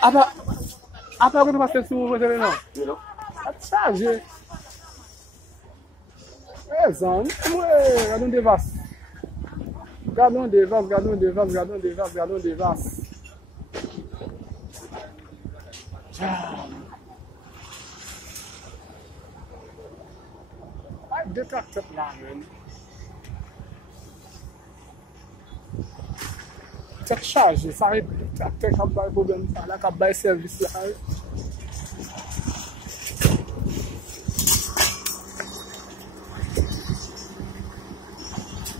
Apa que tu passes sur o não? A charge. É, zão. Gadon devas. Gadon devas, gadon devas, gadon devas, gadon devas. Ai, detracteur lá, mano. Tek charge, sa re tracteur kap bay problem sa la, kap bay servis la.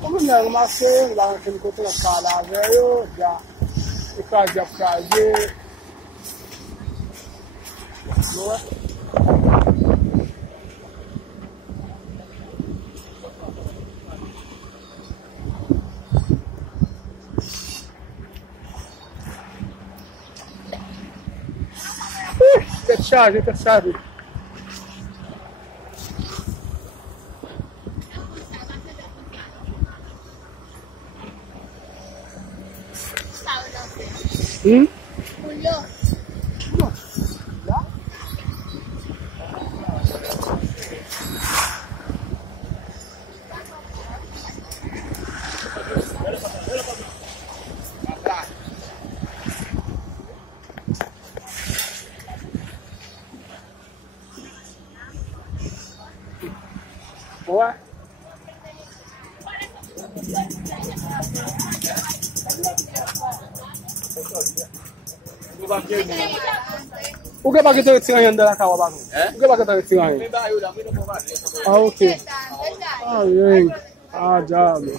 Como não, mas você lá naquele coto na sala, velho, já ekrasé ekrasé. Não é? Tek charge, tek charge. Julio. Boa. O que é que você tem ainda na cama, Bago? O que é que você tem ainda? Ah, ok. Ah, bem. Ah, diabo.